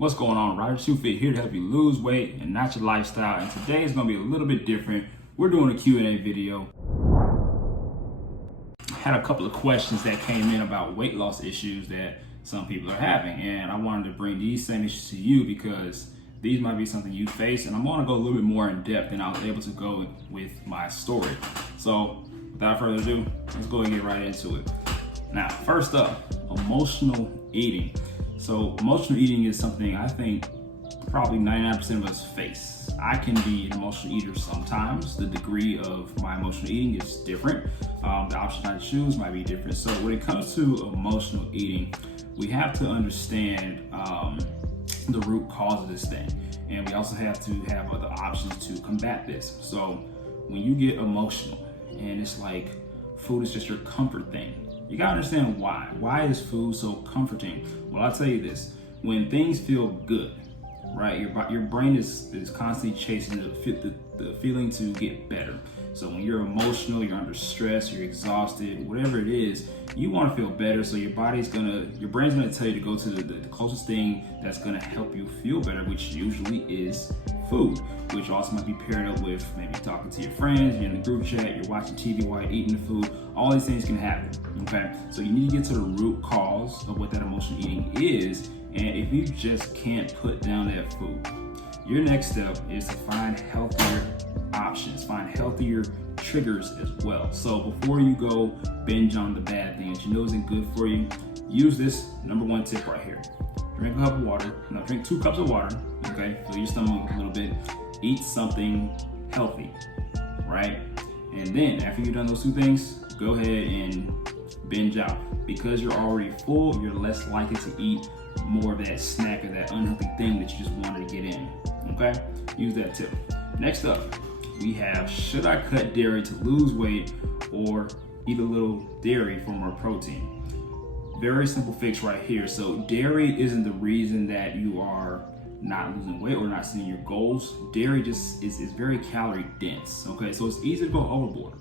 What's going on? Roger Too Fit here to help you lose weight and not your lifestyle. And today is going to be a little bit different. We're doing a Q&A video. I had a couple of questions that came in about weight loss issues that some people are having. And I wanted to bring these same issues to you because these might be something you face. And I want to go a little bit more in depth than I was able to go with my story. So without further ado, let's go and get right into it. Now, first up, emotional eating. So emotional eating is something I think probably 99% of us face. I can be an emotional eater sometimes. The degree of my emotional eating is different. The options I choose might be different. So when it comes to emotional eating, we have to understand the root cause of this thing. And we also have to have other options to combat this. So when you get emotional and it's like food is just your comfort thing, you gotta understand why. Why is food so comforting? Well, I'll tell you this: when things feel good, right? Your brain is constantly chasing the feeling to get better. So when you're emotional, you're under stress, you're exhausted, whatever it is, you want to feel better. So your brain's gonna tell you to go to the closest thing that's gonna help you feel better, which usually is food, which also might be paired up with maybe talking to your friends, you're in the group chat, you're watching TV while you're eating the food. All these things can happen, okay? So you need to get to the root cause of what that emotional eating is, and if you just can't put down that food, your next step is to find healthier options, find healthier triggers as well. So before you go binge on the bad things you know isn't good for you, use this number one tip right here. Drink a cup of water, drink 2 cups of water, okay? Fill your stomach a little bit. Eat something healthy, right? And then after you've done those 2 things, go ahead and binge out. Because you're already full, you're less likely to eat more of that snack or that unhealthy thing that you just wanted to get in, okay? Use that tip. Next up, we have, should I cut dairy to lose weight or eat a little dairy for more protein? Very simple fix right here. So dairy isn't the reason that you are not losing weight or not seeing your goals. Dairy just is very calorie dense, okay? So it's easy to go overboard.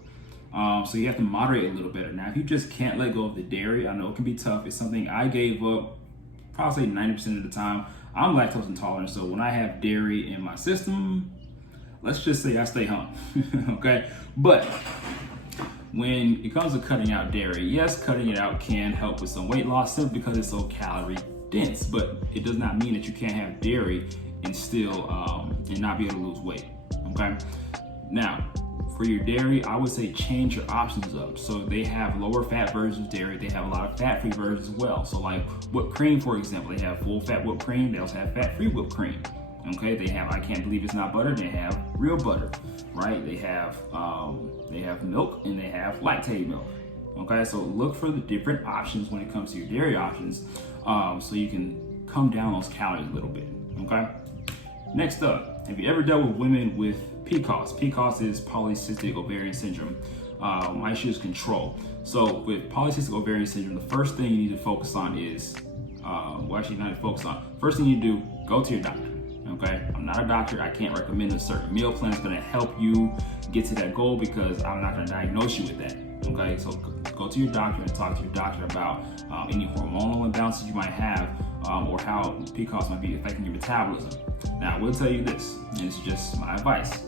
So you have to moderate a little better. Now, if you just can't let go of the dairy, I know it can be tough. It's something I gave up probably 90% of the time. I'm lactose intolerant, so when I have dairy in my system, let's just say I stay home, okay? But when it comes to cutting out dairy, yes, cutting it out can help with some weight loss simply because it's so calorie dense, but it does not mean that you can't have dairy and still and not be able to lose weight, okay? Now, for your dairy, I would say change your options up. So they have lower fat versions of dairy. They have a lot of fat-free versions as well. So like whipped cream, for example, they have full fat whipped cream. They also have fat-free whipped cream. Okay, they have, I can't believe it's not butter. They have real butter, right? They have milk and they have lactated milk. Okay, so look for the different options when it comes to your dairy options, so you can come down those calories a little bit. Okay. Next up, have you ever dealt with women with PCOS? PCOS is polycystic ovarian syndrome. My issue is control. So with polycystic ovarian syndrome, the first thing you need to focus on is, first thing you do, go to your doctor. Okay, I'm not a doctor. I can't recommend a certain meal plan that's going to help you get to that goal because I'm not going to diagnose you with that. Okay, so go to your doctor and talk to your doctor about any hormonal imbalances you might have or how PCOS might be affecting your metabolism. Now, I will tell you this, and it's just my advice.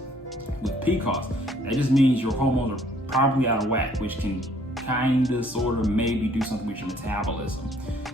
With PCOS, that just means your hormones are probably out of whack, which can kind of, sort of, maybe do something with your metabolism.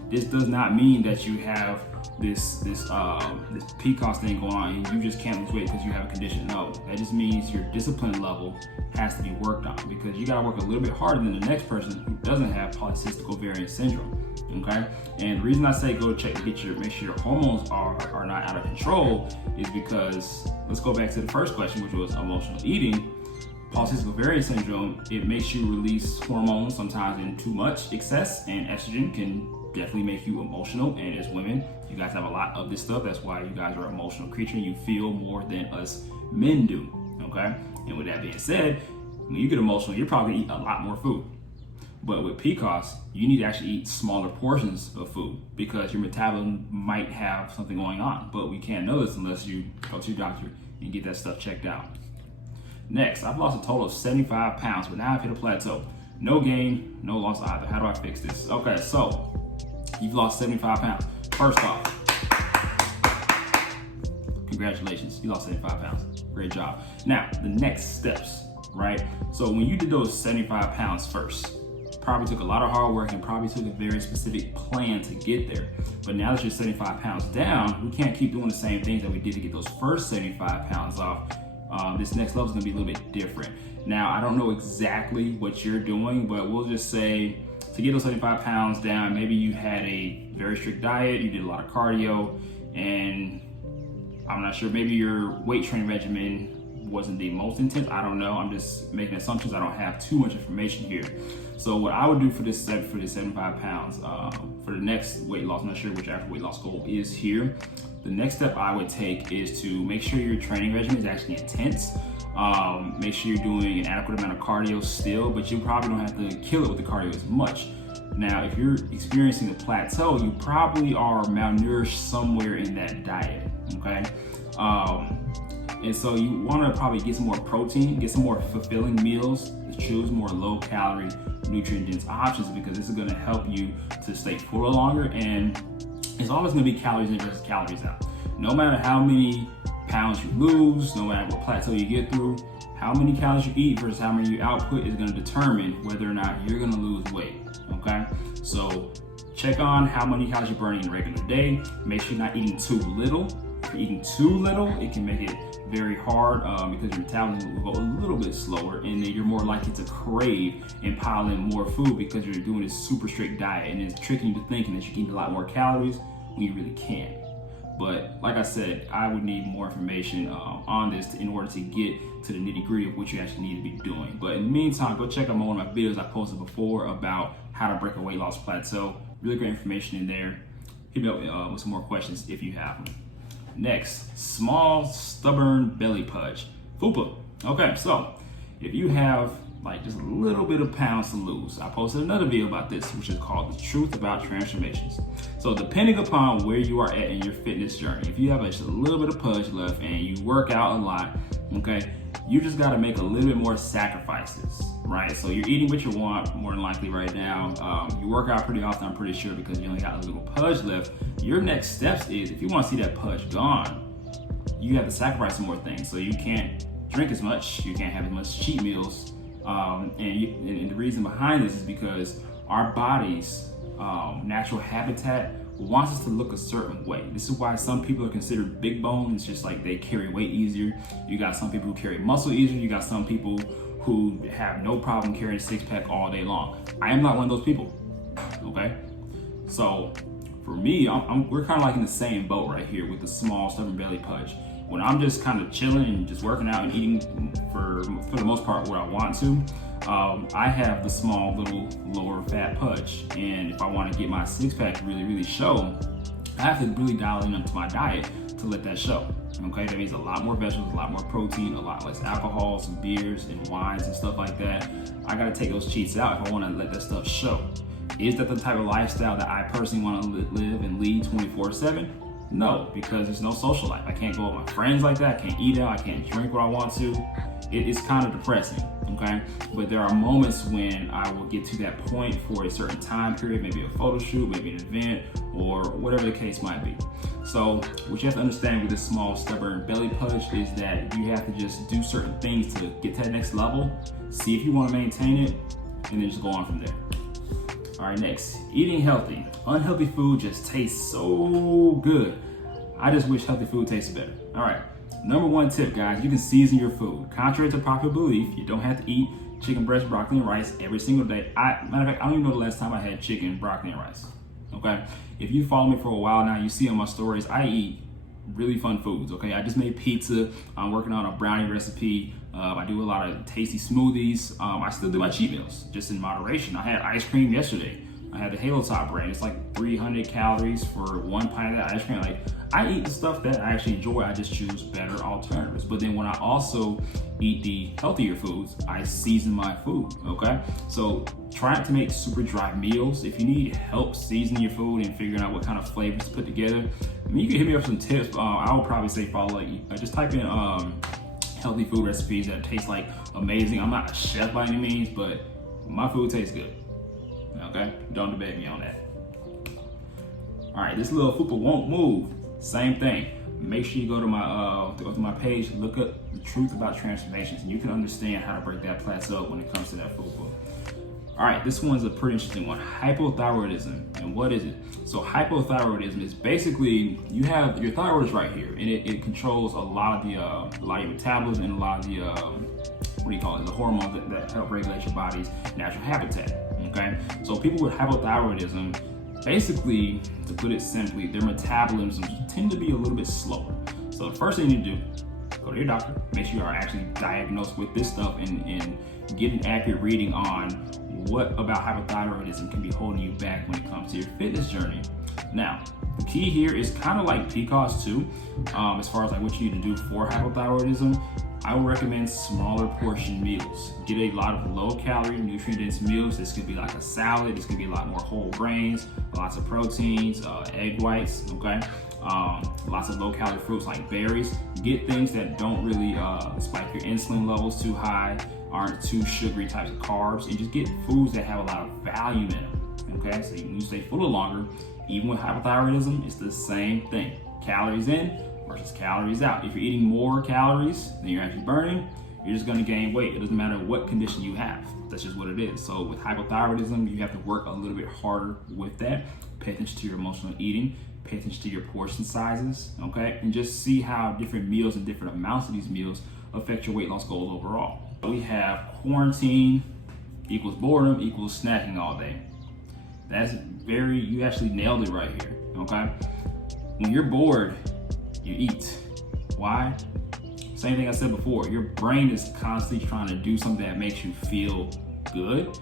This does not mean that you have this PCOS thing going on and you just can't lose weight because you have a condition. No, that just means your discipline level has to be worked on because you got to work a little bit harder than the next person who doesn't have polycystic ovarian syndrome. Okay, and the reason I say go check to make sure your hormones are not out of control is because, let's go back to the first question, which was emotional eating. Polycystic ovarian syndrome, it makes you release hormones sometimes in too much excess, and estrogen can definitely make you emotional. And as women, you guys have a lot of this stuff. That's why you guys are an emotional creature and you feel more than us men do, okay? And with that being said, when you get emotional, you're probably eating a lot more food. But with PCOS, you need to actually eat smaller portions of food because your metabolism might have something going on. But we can't know this unless you go to your doctor and get that stuff checked out. Next, I've lost a total of 75 pounds, but now I've hit a plateau. No gain, no loss either. How do I fix this? Okay, so you've lost 75 pounds. First off, Congratulations, you lost 75 pounds. Great job. Now, the next steps, right? So when you did those 75 pounds first, probably took a lot of hard work and probably took a very specific plan to get there. But now that you're 75 pounds down, we can't keep doing the same things that we did to get those first 75 pounds off. This next level is gonna be a little bit different. Now, I don't know exactly what you're doing, but we'll just say to get those 75 pounds down, maybe you had a very strict diet, you did a lot of cardio, and I'm not sure, maybe your weight training regimen wasn't the most intense. I don't know. I'm just making assumptions. I don't have too much information here. So what I would do for this 75 pounds, for the next weight loss, I'm not sure which actual weight loss goal is here. The next step I would take is to make sure your training regimen is actually intense. Make sure you're doing an adequate amount of cardio still, but you probably don't have to kill it with the cardio as much. Now, if you're experiencing the plateau, you probably are malnourished somewhere in that diet, okay? And so you want to probably get some more protein, get some more fulfilling meals, choose more low calorie, nutrient dense options, because this is going to help you to stay fuller longer. And it's always going to be calories in versus calories out. No matter how many pounds you lose, no matter what plateau you get through, how many calories you eat versus how many you output is going to determine whether or not you're going to lose weight, okay? So check on how many calories you're burning in a regular day. Make sure you're not eating too little. If you're eating too little, it can make it very hard because your metabolism will go a little bit slower, and then you're more likely to crave and pile in more food because you're doing this super strict diet, and it's tricking you to thinking that you can eat a lot more calories when you really can't. But like I said, I would need more information on this in order to get to the nitty gritty of what you actually need to be doing. But in the meantime, go check out one of my videos I posted before about how to break a weight loss plateau. Really great information in there. Hit me up with some more questions if you have them. Next, small, stubborn belly pudge. FUPA. Okay, so if you have like just a little bit of pounds to lose, I posted another video about this, which is called The Truth About Transformations. So depending upon where you are at in your fitness journey, if you have just a little bit of pudge left and you work out a lot, okay, you just gotta make a little bit more sacrifices, right? So you're eating what you want, more than likely right now. You work out pretty often, I'm pretty sure, because you only got a little pudge left. Your next steps is, if you wanna see that pudge gone, you have to sacrifice some more things. So you can't drink as much, you can't have as much cheat meals. And the reason behind this is because our body's natural habitat wants us to look a certain way. This is why some people are considered big bone. It's just like they carry weight easier. You got some people who carry muscle easier. You got some people who have no problem carrying a six-pack all day long. I am not one of those people, okay? So for me, we're kind of like in the same boat right here with the small, stubborn belly pudge. When I'm just kind of chilling and just working out and eating for the most part what I want to, I have the small little lower fat pudge. And if I want to get my six-pack to really show, I have to really dial in onto my diet to let that show. Okay, that means a lot more vegetables, a lot more protein, a lot less alcohol, some beers and wines and stuff like that. I gotta take those cheats out if I want to let that stuff show. Is that the type of lifestyle that I personally want to live and lead 24/7? No, because there's no social life. I can't go with my friends like that. I can't eat out. I can't drink what I want to. It's kind of depressing, okay? But there are moments when I will get to that point for a certain time period, maybe a photo shoot, maybe an event, or whatever the case might be. So what you have to understand with this small, stubborn belly pudge is that you have to just do certain things to get to that next level, see if you want to maintain it, and then just go on from there. All right, next, eating healthy. Unhealthy food just tastes so good. I just wish healthy food tasted better. All right, number one tip, guys, you can season your food. Contrary to popular belief, you don't have to eat chicken breast, broccoli, and rice every single day. Matter of fact, I don't even know the last time I had chicken, broccoli, and rice, okay? If you follow me for a while now, you see on my stories, I eat really fun foods, okay? I just made pizza. I'm working on a brownie recipe. I do a lot of tasty smoothies. I still do my cheat meals, just in moderation. I had ice cream yesterday. I had the Halo Top brand. It's like 300 calories for one pint of that ice cream. Like, I eat the stuff that I actually enjoy. I just choose better alternatives. But then when I also eat the healthier foods, I season my food, okay? So try not to make super dry meals. If you need help seasoning your food and figuring out what kind of flavors to put together, I mean, you can hit me up with some tips. I would probably say follow, just type in healthy food recipes that taste like amazing. I'm not a chef by any means, but my food tastes good. Okay, don't debate me on that. All right, this little FUPA won't move. Same thing. make sure you go to my page, look up the truth about transformations, and you can understand how to break that plateau when it comes to that food book. All right, this one's a pretty interesting one. Hypothyroidism, and what is it? So hypothyroidism is basically, you have your thyroid is right here, and it controls a lot of your metabolism and a lot of the the hormones that help regulate your body's natural habitat. Okay, so people with hypothyroidism, basically, to put it simply, their metabolisms tend to be a little bit slower. So the first thing you need to do, go to your doctor, make sure you are actually diagnosed with this stuff, and get an accurate reading on what about hypothyroidism can be holding you back when it comes to your fitness journey. Now, the key here is kind of like PCOS too, as far as like what you need to do for hypothyroidism. I would recommend smaller portion meals. Get a lot of low calorie, nutrient dense meals. This could be like a salad. This could be a lot more whole grains, lots of proteins, egg whites, okay? Lots of low calorie fruits like berries. Get things that don't really spike your insulin levels too high, aren't too sugary types of carbs, and just get foods that have a lot of value in them, okay? So you stay fuller longer. Even with hypothyroidism, it's the same thing. Calories in versus calories out. If you're eating more calories than you're actually burning, you're just gonna gain weight. It doesn't matter what condition you have. That's just what it is. So with hypothyroidism, you have to work a little bit harder with that. Pay attention to your emotional eating, pay attention to your portion sizes, okay? And just see how different meals and different amounts of these meals affect your weight loss goals overall. We have quarantine equals boredom equals snacking all day. That's you actually nailed it right here, okay? When you're bored, you eat. Why? Same thing I said before, your brain is constantly trying to do something that makes you feel good.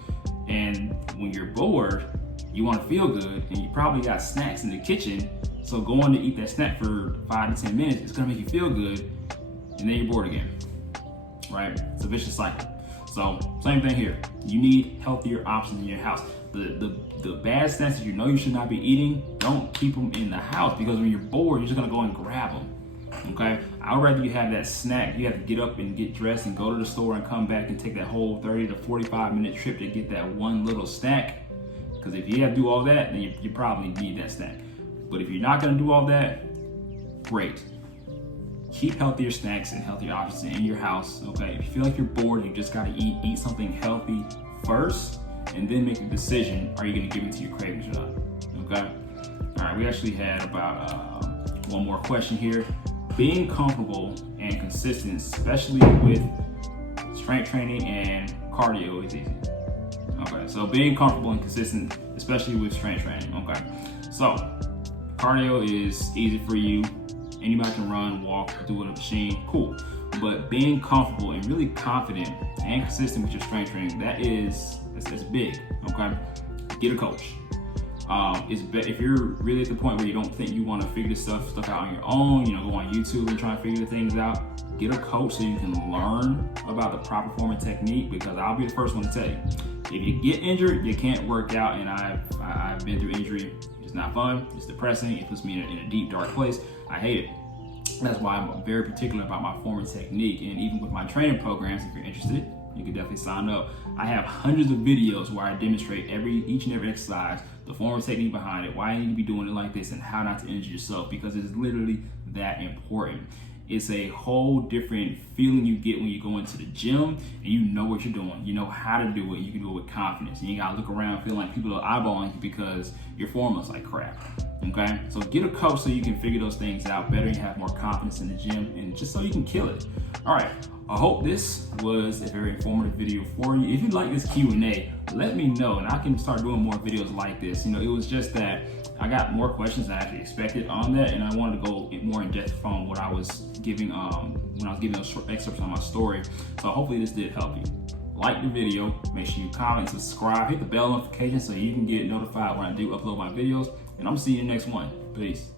And when you're bored, you want to feel good, and you probably got snacks in the kitchen. So going to eat that snack for 5 to 10 minutes, it's gonna make you feel good, and then you're bored again, right? It's a vicious cycle. So same thing here. You need healthier options in your house. The bad snacks that you know you should not be eating, don't keep them in the house, because when you're bored, you're just gonna go and grab them. Okay, I'd rather you have that snack. You have to get up and get dressed and go to the store and come back and take that whole 30 to 45-minute trip to get that one little snack. Because if you have to do all that, then you probably need that snack. But if you're not gonna do all that, great. Keep healthier snacks and healthier options in your house, okay? If you feel like you're bored, you just gotta eat something healthy first, and then make a decision, are you gonna give in to your cravings or not, okay? All right, we actually had about one more question here. Being comfortable and consistent, especially with strength training and cardio, is easy. Okay, so being comfortable and consistent, especially with strength training, okay? So, cardio is easy for you. Anybody can run, walk, do it on a machine, cool. But being comfortable and really confident and consistent with your strength training, that's big, okay? Get a coach. If you're really at the point where you don't think you want to figure this stuff out on your own, go on YouTube and try and figure things out, get a coach so you can learn about the proper form and technique, because I'll be the first one to tell you, if you get injured, you can't work out, and I've been through injury. It's not fun, it's depressing, it puts me in a deep, dark place. I hate it. That's why I'm very particular about my form and technique, and even with my training programs, if you're interested, you can definitely sign up. I have hundreds of videos where I demonstrate each and every exercise, the form and technique behind it, why you need to be doing it like this, and how not to injure yourself, because it's literally that important. It's a whole different feeling you get when you go into the gym and you know what you're doing. You know how to do it. You can do it with confidence. You ain't gotta look around feeling like people are eyeballing you because your form looks like crap. Okay? So get a coach so you can figure those things out better and have more confidence in the gym, and just so you can kill it. All right. I hope this was a very informative video for you. If you like this Q&A, let me know, and I can start doing more videos like this. It was just that I got more questions than I actually expected on that, and I wanted to go more in depth from what I was giving when I was giving those short excerpts on my story. So hopefully this did help you. Like the video, make sure you comment, subscribe, hit the bell notification so you can get notified when I do upload my videos, and I'm seeing you in the next one. Peace.